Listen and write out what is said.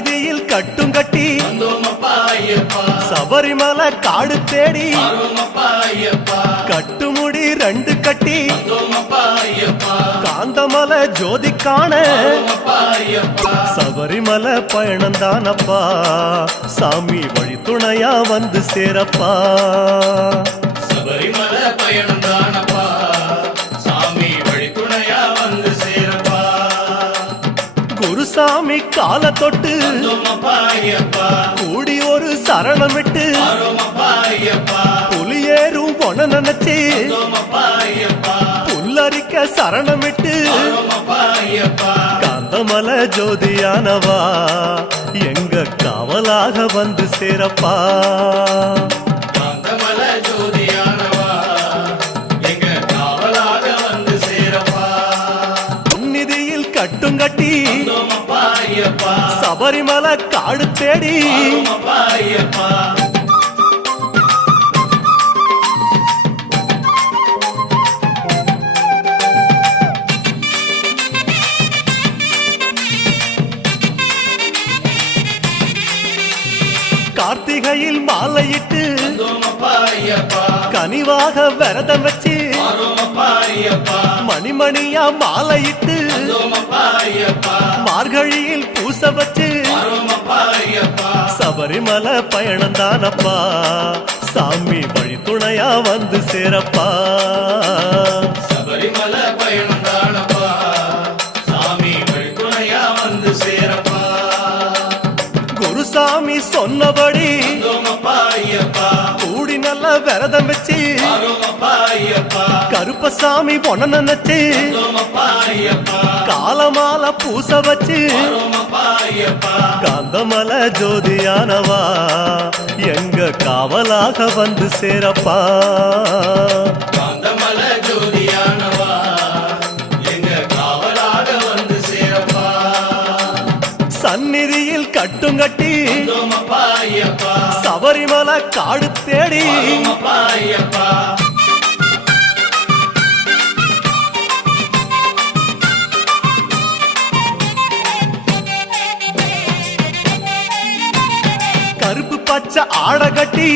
சந்நிதியில் கட்டும் கட்டி சபரிமலை காடு தேடி கட்டுமுடி 2 கட்டி காந்தமலை ஜோதி காண சபரிமலை பயணந்தானப்பா சாமி வழி துணையா வந்து சேரப்பா சபரிமலை பயணந்தானப்பா சாமி வழி துணையா வந்து சேரப்பா குருசாமி கால தொட்டு கூடி ஒரு சரணமிட்டு புலியேறும் பொன நினைச்சு புல்லரிக்க சரணமிட்டு காந்தமலை ஜோதியானவா எங்க காவலாக வந்து சேரப்பா காந்தமலை ஜோதியானவா எங்க காவலாக வந்து சேரப்பா நிதியில் கட்டும் கட்டி சபரிமலை காடு தேடி கார்த்திகையில் மாலையிட்டு கனிவாக விரதம் வச்சு மணிமணியா மாலையிட்டு மார்கழியில் பூச வச்சு சபரிமலை பயணந்தானப்பா சாமி வழி துணையா வந்து சேரப்பா சபரிமலை பயணந்தானப்பா சாமி வழி துணையா வந்து சேரப்பா குருசாமி சொன்னபடி கூடி நல்ல விரதம் வச்சு கருப்பசாமி பொண்ண நினைச்சு காலமால பூச வச்சு காந்தமலை ஜோதியானவா எங்க காவலாக வந்து சேரப்பா காந்தமலை ஜோதியானவா எங்க காவலாக வந்து சேரப்பா சந்நிதியில் கட்டும் கட்டி சபரிமலை காடு தேடி கருப்பு பச்சை ஆட கட்டி